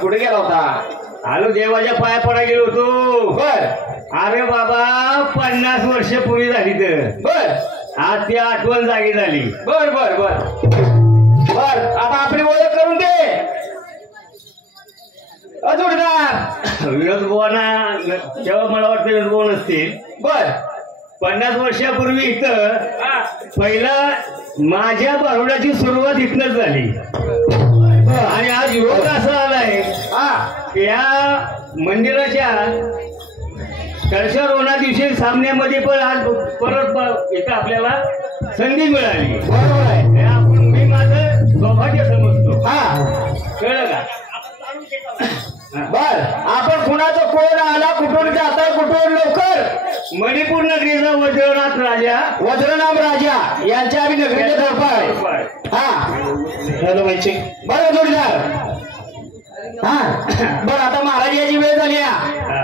कुठे गेला होता? आलो देवाच्या पाया पडा गेलो होतो. बर. अरे बाबा 50 वर्ष पूर्वी झाली तर. बर. आज ती आठवण जागी झाली. बर बर बर बर. आता आपली ओळख करून दे. जोडदार विनोद बुवाना तेव्हा मला वाटतं विनोद बुवा नसतील. बर. 50 वर्षापूर्वी इथं पहिलं माझ्या बारुडाची सुरुवात इथनच झाली. आणि आज योग असा आलाय की या मंदिराच्या कळशारोहणा दिवशी सामन्यामध्ये पण आज परत इथं आपल्याला संधी मिळाली. बरोबर आहे. आपण मी माझं सौभाग्य समजतो. कळलं का? बर. आपण कुणाचं कोण आला, कुठून जाताय, कुठून? लवकर. मणिपूर नगरीचा वज्रनाथ राजा, वज्रनाम राजा यांच्या आम्ही नगरीचे धरपाय. हॅलो माहिती. बरं जोडीदार. बरं आता महाराज याची वेळ झाली.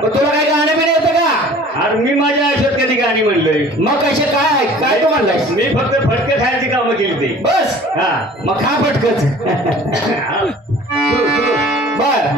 तुला काही गाणं बिणं येतं का? अरे मी माझ्या आयुष्यात कधी गाणी म्हणलोय? मग कसे काय काय तू म्हणलायस? मी फक्त फटके खायची कामं केली ते बस. मग खा फटकच. बर.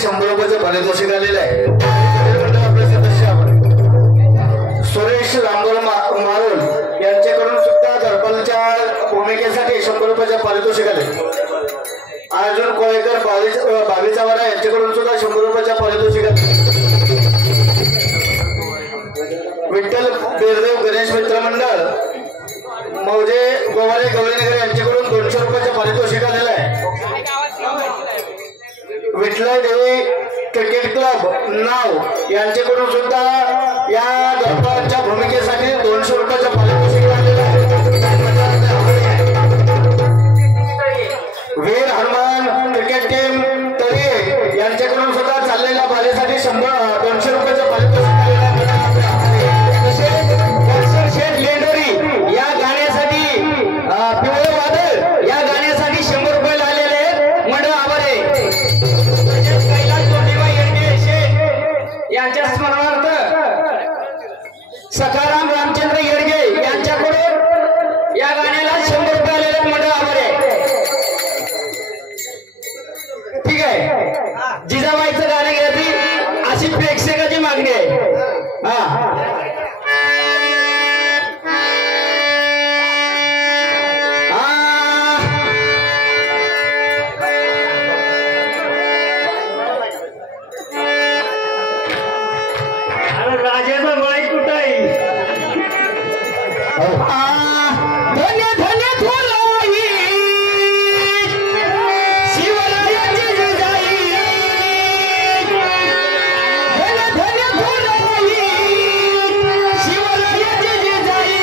100 रुपयाचं पारितोषिक आलेलं आहे. आपले सदस्य सुरेश रामगोल मारोल यांच्याकडून सुद्धा धरपालच्या भूमिकेसाठी 100 रुपयाचं पारितोषिक आले. अर्जुन कोळेकर बावीचावाडा यांच्याकडून सुद्धा 100 रुपयाच्या पारितोषिक आले. विठ्ठल बेरदेव गणेश मित्र मंडळ मौजे गोवारे गवळीनगर यांच्याकडून 200 रुपयाचं पारितोषिक आलेलं आहे. विठ्ठल देवी क्रिकेट क्लब नाव यांच्याकडून सुद्धा या धरपालच्या भूमिकेसाठी 200 रुपयाचं पारितोषिक आलेलं आहे. वीर हनुमान क्रिकेट टीम तळी यांच्याकडून सुद्धा चाललेल्या बालेसाठी 200 रुपयाचं पारितोषिक आलेलं आहे. शेठ लेंडोरी या गाण्यासाठी पिवळे वादळ या गाण्यासाठी 100 रुपये आलेले आहेत. मंडळ आभारे कैलास जोडीबाई येडगे शेठ यांच्या स्मरणार्थ सखाराम रामचंद्र येडगे यांच्याकडून या गाण्याला 100 रुपये आलेले आहेत. मंडळ आभारे. ठीक आहे, जिजाबाईचं गाणं घ्यायची अशी प्रेक्षकाची मागणी आहे. हा राजाचा बाई कुठं आहे? धन्य धन्य थोराई शिवरायांची जिजाई. धन्य धन्य थोराई शिवरायांची जिजाई.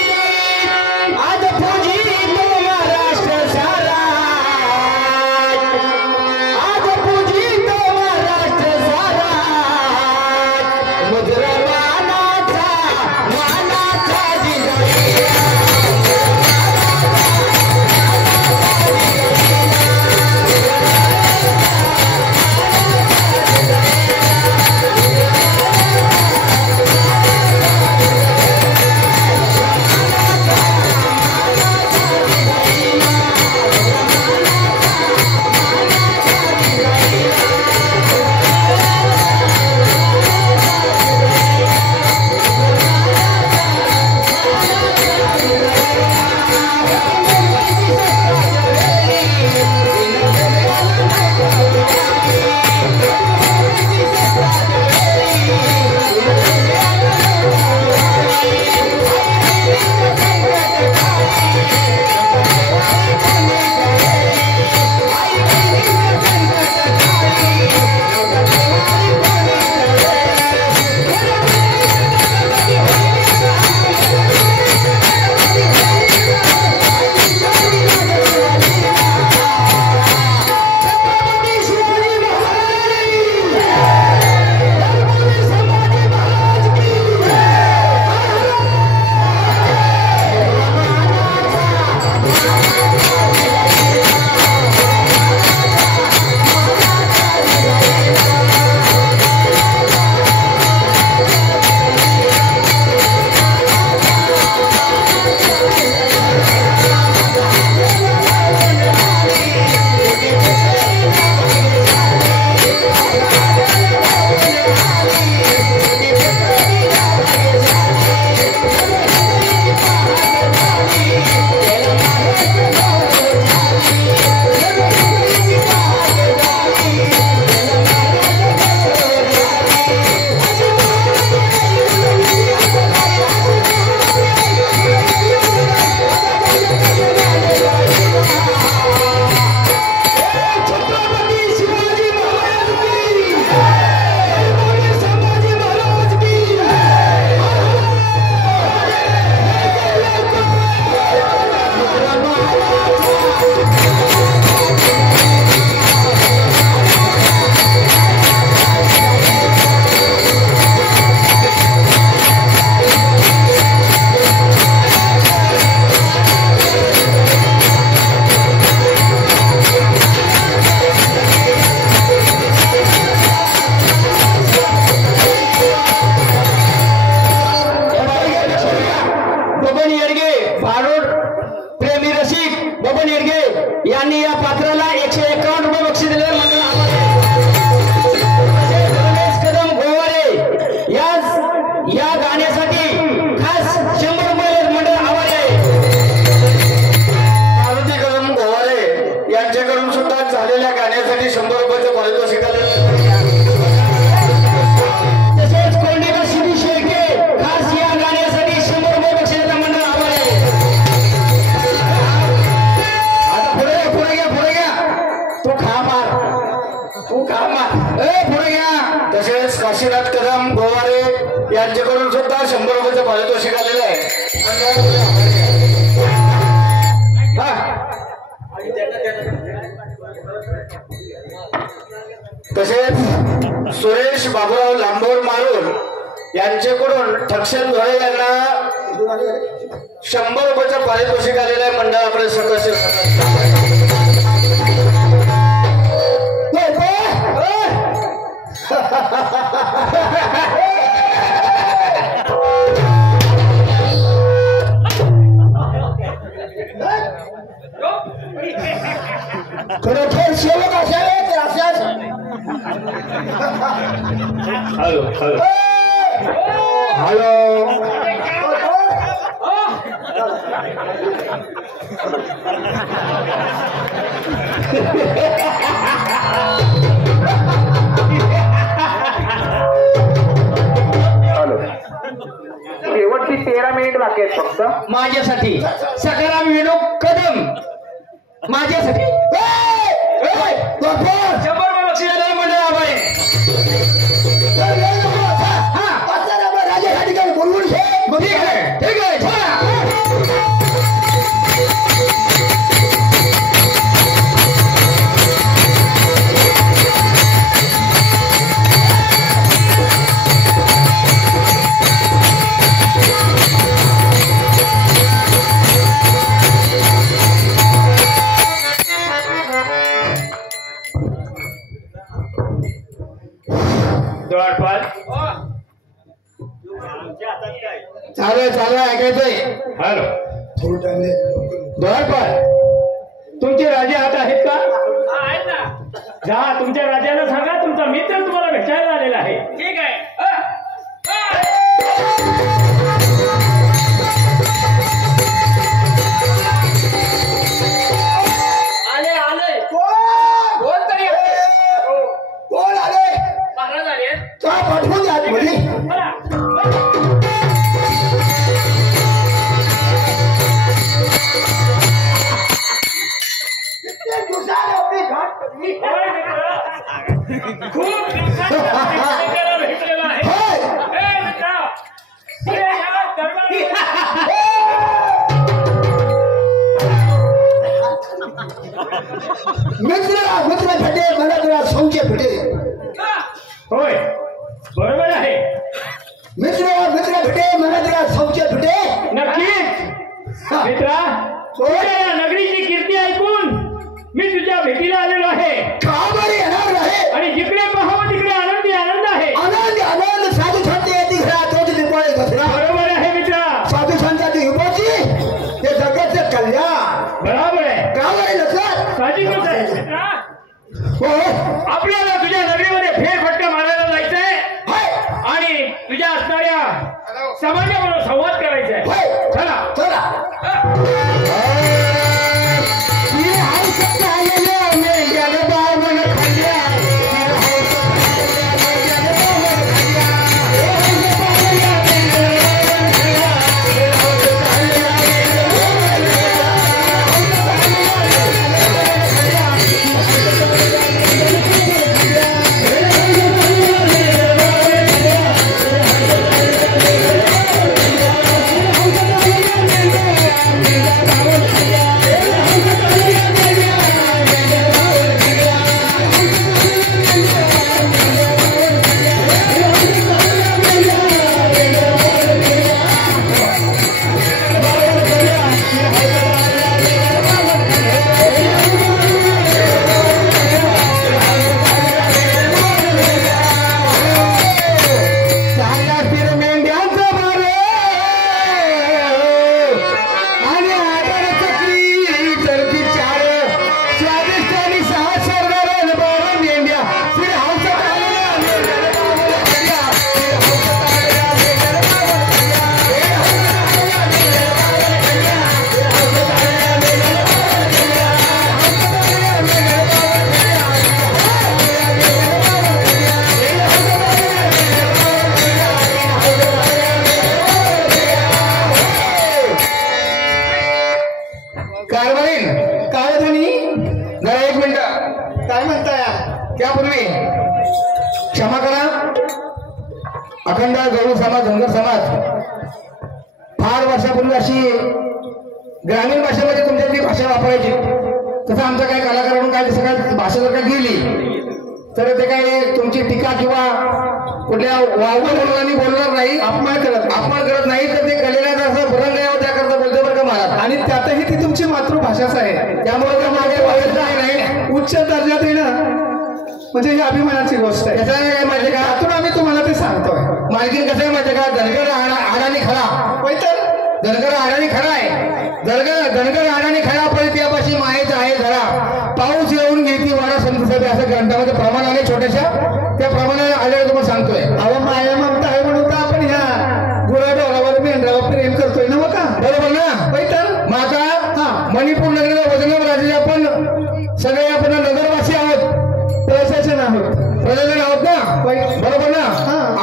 आज पूजी तो महाराष्ट्र सारा. आज पूजी तो महाराष्ट्र सारा. मुद्रा मानाचा जिजाई. त्यांच्याकडून सुद्धा 100 रुपयाचं पारितोषिक आलेलं आहे. तसेच सुरेश बाबूराव लांबोर मारून यांच्याकडून ठक्षण धोळे यांना 100 रुपयाचं पारितोषिक आलेलं आहे. मंडळ आपले सदस्य खरोखर सेवक असावे तर अशाच. हॅलो हॅलो हॅलो शेवटची 13 मिनिट बाकी आहेत फक्त. माझ्यासाठी सकाराम विनोद कदम माझ्यासाठी 100 बक्षीस आलेलं मंडळ आभार आहे. राजासाठी काय बोलवून घे. ठीक आहे ठीक आहे चला. चालू ऐकायचंय. हॅलो थोडं टाइम दे. द्वारपाल तुमचे राजे हात आहेत का? आहेत ना. जा तुमच्या राजाला सांगा तुमचा मित्र तुम्हाला भेटायला आलेला आहे. ठीक आहे. आले आले कोण कोण तरी कोण आले. महाराज आले. का पाठवून द्या आतमध्ये. खूप दिवसांनी भेटलेला आहे. ए मित्रा, अरे या दरबारी मित्र भेटे मला तुला सौख्य भेटे. होय बरोबर आहे. मित्र भेटे मला तुला सौख्य भेटे. नक्कीच मित्रा, तुझ्या या नगरीची कीर्ती ऐकून मी तुझ्या भेटीला आलेलो आहे. का बरे येणार आहे. आणि जिकडे पाहावं तिकडे आनंदी आनंद आहे. आनंद साधू संत येते घरात रोज लिपाळे दसरा. बरोबर आहे मित्रा. साधू संतांची उपाची हे जगाचं कल्याण. बरोबर आहे. का बरे लक्षात. साहजिकच आहे मित्रा. हो आपल्याला तुझ्या नगरीमध्ये फेरफटका मारायला जायचंय आणि तुझ्या असणाऱ्या समाजाबरोबर संवाद करायचा आहे. चला चला. अखंड गौरव समाज धनगर समाज फार वर्षापूर्वी अशी ग्रामीण भाषेमध्ये तुमच्यातली भाषा वापरायची. तसं आमच्या काही कलाकारांनी काय जसं काय भाषा जर का गेली तर ते काही तुमची टीका किंवा कुठल्या वावगं मुलांनी बोलणार नाही, अपमान करत नाही, तर ते कलेला असं भरंग यावं त्याकरता बोलतो बरं का महाराज. आणि त्यातही ती तुमची मातृभाषाच आहे, त्यामुळे तर माझ्या भाषेचं नाही उच्च दर्जात येणं म्हणजे ही अभिमानाची गोष्ट आहे. त्याचा काय माहिती का, त्यातून आम्ही तुम्हाला ते सांगतोय. मालकीन कसं आहे माहिती का, धनगर आडाने खरा तर धनगर आडाने खरा आहे, धनगर आडाने खरा पण त्यापाशी मायेच आहे जरा पाऊस येऊन घेतली वारा संतसाठी असं ग्रंथामध्ये प्रमाण आले छोट्याशा, त्या प्रमाणाने आलेलं तुम्हाला सांगतोय. अहो माया ममता आहे म्हणून तर आपण ह्या गुराढोरावर मेंढरावर प्रेम करतोय ना मग का, बरोबर ना. तर माता मणिपूर नगरीला वजनम राज्याचे आपण सगळे आपण नगरवासी आहोत, प्रशासन आहोत, प्रशासन आहोत ना, बरोबर ना.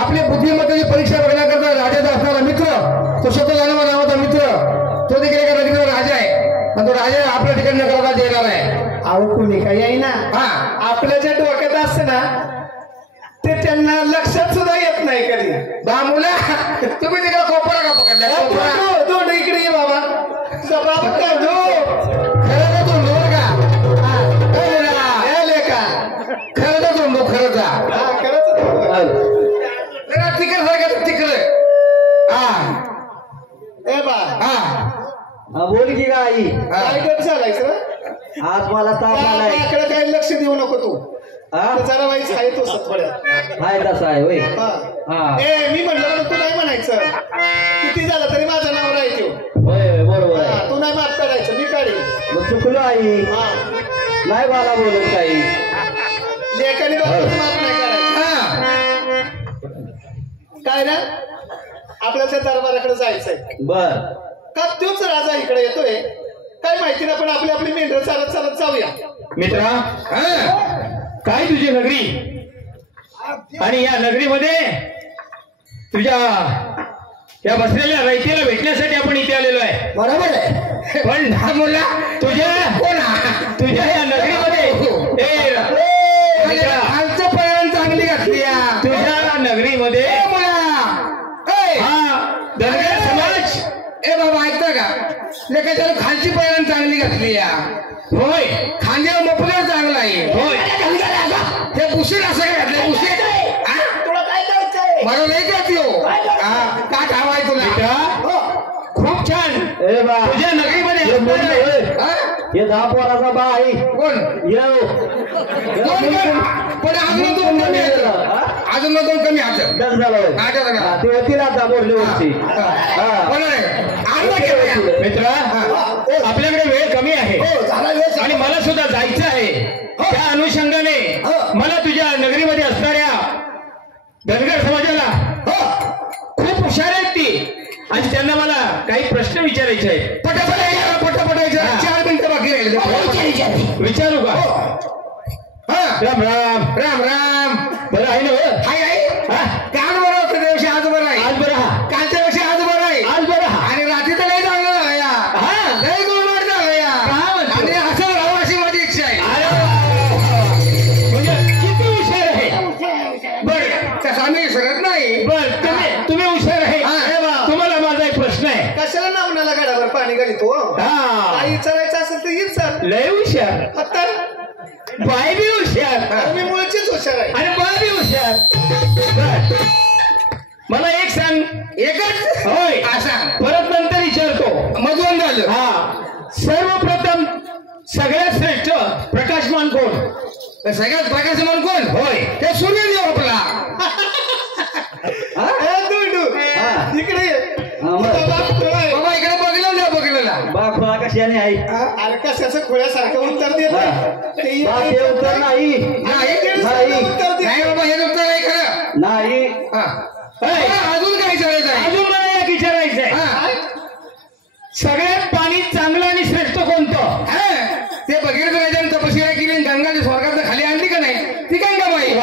आपली बुद्धिमत्तेची परीक्षा बघण्याकरता राजाचा असणारा मित्र तो स्वतः नावाचा मित्र तो देखील एका नगरीचा राजा आहे आणि तो राजा आपल्या ठिकाणी नगरात येणार आहे. अहो कुणी काही आहे ना, आपल्या जे डोक्यात असतं ना ते त्यांना लक्षात सुद्धा येत नाही कधी. बा मुला तुम्ही तिकडे कोपरा का पकडला, दोन इकडे ये बाबा स्वभाव खरं दोंडो का खरं दोंडो खरंच तिकड सारखं तिकडे बोल की आई, काय गप झालाय सर आज मला ताप आलाय. इकडे काही लक्ष देऊ नको तू, जरा वाईच आहे तो सत्वड्या हाय तसा आहे होय. ए मी म्हणलं तू नाही म्हणायचं, किती झालं तरी माझं नाव राहायचं. होय बरोबर आहे, तू नाही माफ काढायचं, मी काढेल. चुकलो आई, नाही मला बोलत काही लेखाने माफ नाही करायचं. काय ना आपल्याला त्या दरबाराकडे जायचंय बर का, तोच राजा इकडे येतोय काय माहिती नाही, पण आपली आपली मेंढर चालत चालत जाऊया. मित्रा काय तुझी नगरी, आणि या नगरीमध्ये तुझ्या या बसलेल्या रयतेला भेटण्यासाठी आपण इथे आलेलो आहे. बरोबर आहे, पण मुला तुझ्या या नगरीमध्ये परिणाम चांगली घातली तुझ्या नगरीमध्ये धनगर समाज ए बाबा ऐकता का, लेखाच्या खालची परिणाम चांगली घातली या. होय, खांद्यावर मफलर चांगला आहे. होय, हे भूषण असं काय घातलं, भूषण तुला काय करायचंय, मला नाही करते हो का ठावाय तुला. खूप छान. तुझ्या नगरीमध्ये हे 10 पोराचा बा आई कोण पण अजून दोन कमी हात ते होतील आता बोलले वर्षी. मित्रा आपल्याकडे वेळ कमी आहे आणि मला सुद्धा जायचं आहे. त्या अनुषंगाने मला तुझ्या नगरीमध्ये असणाऱ्या धनगर समाजाला खूप हुशार आहेत ती, आणि त्यांना मला काही प्रश्न विचारायचे आहेत. पटापट 4 मिनिटं बाकी राहिले, विचारू का. राम राम राम राम. बरं आहे ना, काल बरं होतं त्या दिवशी, आज बरं आहे. आज बरं हा, कालच्या दिवशी आज बरं आहे. आज बरं हा, आणि रात्री तर लय चांगलं झालं या, लय गोळमाट झालं या, आणि असं राहावं अशी माझी इच्छा आहे. म्हणजे किती हुशार आहे. बरं तसं आम्ही विसरत नाही. बरं तुम्ही हुशार आहे. तुम्हाला माझा एक प्रश्न आहे. कशाला नावनाला गाडावर पाणी घाली तो, काही विचारायचं असेल तर हीच सर. लय हुशार, आता बाय बी हुशार, मी मुळचीच हुशार आहे आणि बाय बी हुशार. मला एक सांग, एकच होय असा परत नंतर विचारतो. मधून झालं. सर्वप्रथम सगळ्यात श्रेष्ठ प्रकाशमान कोण, सगळ्यात प्रकाशमान कोण, होय ते सूर्यदेव आपला. इकडे बाबा इकडे बघितलं बाप कशाने आई, अरे कशाचं खोळ्यासारखं उत्तर देत उत्तर नाही बाबा, हे उत्तर आहे खरं नाही. अजून काय विचारायचं आहे, अजून मला एक विचारायचं आहे. सगळ्यात पाणी चांगलं आणि श्रेष्ठ कोणतं. ते बघितलं राजाने तपश्चर्या केली, गंगाची स्वर्गात खाली आणली का नाही, ती गंगाबाई.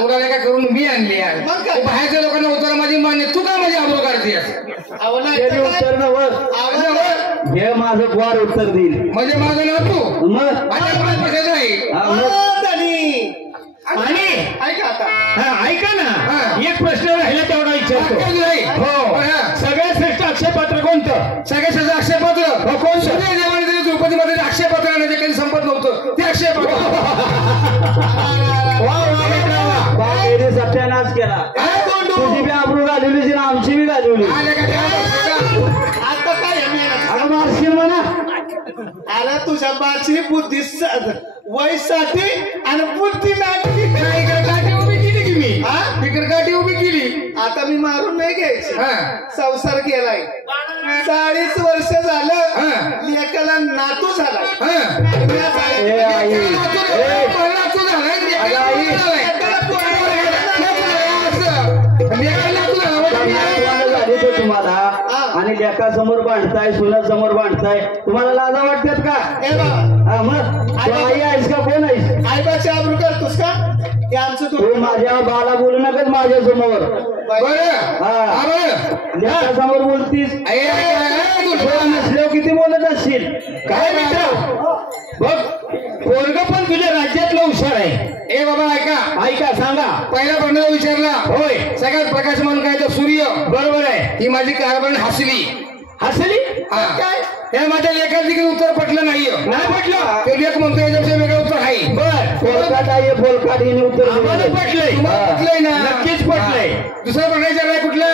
तुला काय करून मी आणली यार, बाहेरच्या लोकांना उत्तर माझी मान्य, तू काय माझी आबरू काढतेस. उत्तर नवर हे माझं द्वार उत्तर देईल, म्हणजे माझं नाव तू मग माझ्या नाही. ऐका ना हा. एक प्रश्न राहिला तेवढा विचारतो नाही. हो हा. सगळ्यात श्रेष्ठ अक्षयपात्र कोणतं सगळ्यात श्रेष्ठ अक्षयपात्र हो कोण सूर्यदेवाने दिले द्रौपदी मध्ये अक्षयपात्र आणण्याचे काही संपत नव्हतं ते अक्षयपात्र वा वा मित्रा वा बाहेर सत्यानाश केला काय कोण तू? तुझी बी आबरू घालवली ना आमची बी घालवली आले का त्या? आता काय अगं मारशील म्हणा आला तुझ्या बाची बुद्धी वयसाठी आणि बुद्धी नाटकी नाही का गाठी उभी केली की मी हा? तिकडे गाठी उभी केली आता मी मारून नाही घ्यायची हा. संसार केलाय 40 वर्ष झालं हा. लेकाला नातू झाला हा. ए आई नातू झालाय, लेकाला आई. पोरगा झालाय. झाली तो तुम्हाला आणि लेका समोर बांधताय सुना समोर बांधताय तुम्हाला लाजा वाटतात का ए बाबा हा, मग तू आई आहेस का कोण आहेस आईबाची आबरू करतोस का हे आमचं तू माझ्या बाला बोलू नका माझ्या समोर बरं हा. बरं. लेका समोर बोलतीस आई, आई, आई, तू तुला नसल्यावर किती बोलत असशील काय मित्र बघ पोरग पण तुझ्या राज्यातलं हुशार आहे ए बाबा ऐका ऐका सांगा पहिला प्रश्न विचारला होय सगळ्यात प्रकाशमान काय तर सूर्य बरोबर आहे ही माझी कारभार हसली हसली हा. काय हे माझ्या लेखात देखील उत्तर पटलं नाहीये नाही पटलं ते लेख म्हणतो याच्यापेक्षा वेगळं उत्तर आहे बर फोलकाट आहे फोलकाट हिने उत्तर आम्हाला दिलं. पटलंय तुम्हाला पटलंय ना नक्कीच पटलंय दुसरा प्रश्न विचारलाय कुठला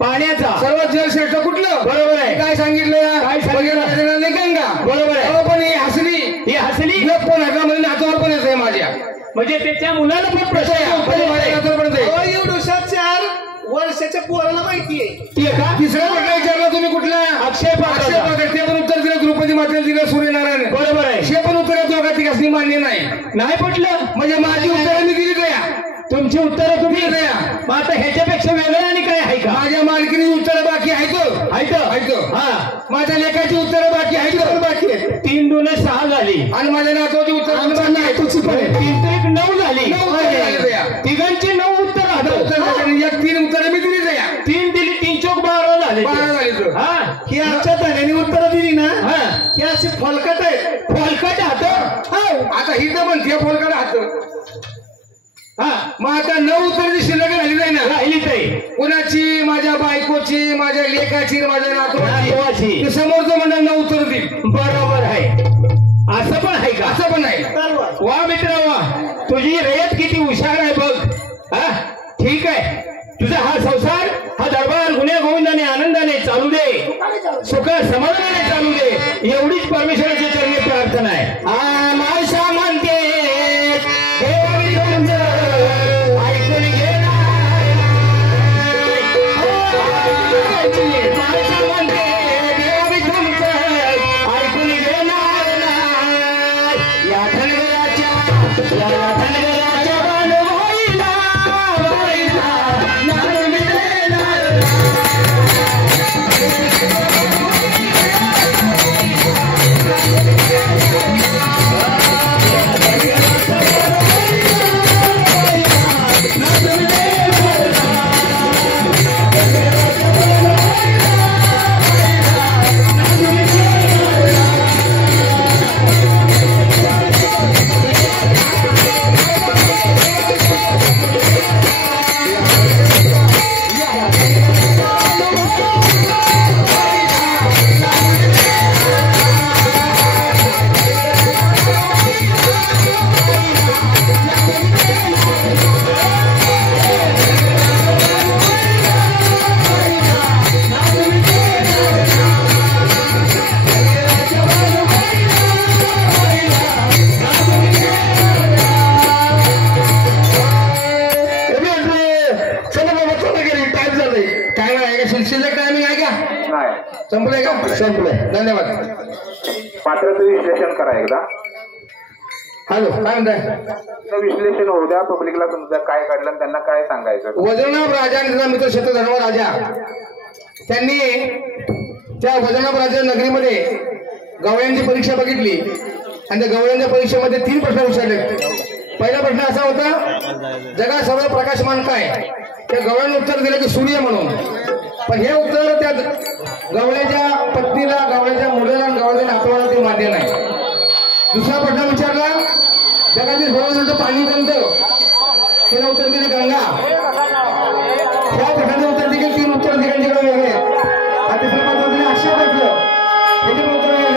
पाण्याचा सर्वात जलश्रेष्ठ कुठलं बरोबर आहे. काय सांगितलं काय सांगितलं? गंगा बरोबर आहे. तेव्हा पण ही हसली ही हसली लोक पण हका म्हणजे नातवावर पण येत आहे माझ्या म्हणजे त्याच्या मुलाला पण प्रश्न म्हणजे माझ्या नातवावर पण येत आहे. एवढ्या 4 वर्षाच्या पोराला माहितीये ती आहे का तिसरा प्रश्न विचारला तुम्ही कुठला अक्षयपात्र. अक्षयपात्र. ते पण उत्तर दिलं द्रौपदी मातेला दिलं सूर्यनारायण बरोबर आहे हे पण उत्तर दोघा तिघांनी मान्य नाही नाही पटलं म्हणजे माझी उत्तरं मी दिली या तुमची उत्तरं तुम्ही दिली या मग आता ह्याच्यापेक्षा वेगळं आणि काय आहे का माझ्या मालकीनी उत्तरं बाकी आहेत ऐकतं हा माझ्या लेखाची उत्तरं बाकी आहेत बाकी आहेत 3 दुने 6 झाली आणि माझ्या नातवाची उत्तरं बाकी आहेत. 3 त्रिक 9 झाली 9 उत्तरं झाली या. तिघांची 9 उत्तर एक 3 उत्तरं मी दिली या 3 दिली 3 चौक 12 झाले 12 झाली तर. हा ही आमच्या धन्याने उत्तरं दिली ना हा ही अशी फलकट आहेत फलकट हात आता ही तर म्हणते फोलकडे हात हा मग आता 9 उत्तर जी शिल्लक राहिली नाही ना राहिलीच आहे कुणाची माझ्या बायकोची माझ्या लेकाची माझ्या नातवाची. नातवाची ते समोरचं म्हणणं 9 उत्तर देईल बरोबर आहे असं पण आहे का असं पण नाही सर्व वा मित्र वा तुझी रयत किती हुशार आहे बघ हा ठीक आहे तुझा हा संसार हा दरबार गुन्हे गोविंदाने आनंदाने चालू दे सुख समाधानाने चालू दे एवढीच परमेश्वराच्या चरणी प्रार्थना आहे माळशा म्हणते देवी तुमचं ऐकून घेणार माळशा म्हणते देवी तुमचं ऐकून घेणार नाही या धनगराच्या बाणवाईला नार मिळेनार शिल्लक टायमिंग आहे का संपलंय का संपलंय धन्यवाद पात्राचं विश्लेषण करा एकदा हॅलो काय म्हणताय विश्लेषण होऊ द्या पब्लिकला तुमचं काय काढलं आणि त्यांना काय सांगायचं वजनाभ राजा आणि त्याचा मित्र शतधर्म राजा त्यांनी त्या वजनाभ राजा नगरीमध्ये गवळ्यांची परीक्षा बघितली आणि त्या गवळ्यांच्या परीक्षेमध्ये 3 प्रश्न विचारले पहिला प्रश्न असा होता जगात सर्व प्रकाशमान काय त्या गवळ्यांनी उत्तर दिलं की सूर्य म्हणून पण हे उत्तर त्या गवळ्याच्या पत्नीला गवळ्याच्या मुलाला आणि गवळ्याच्या नातवाला ते मान्य नाही दुसरा प्रश्न विचारला जगातील सर्वश्रेष्ठ पाणी कोणतं तिला उत्तर दिले गंगा. त्या प्रश्नाचं उत्तर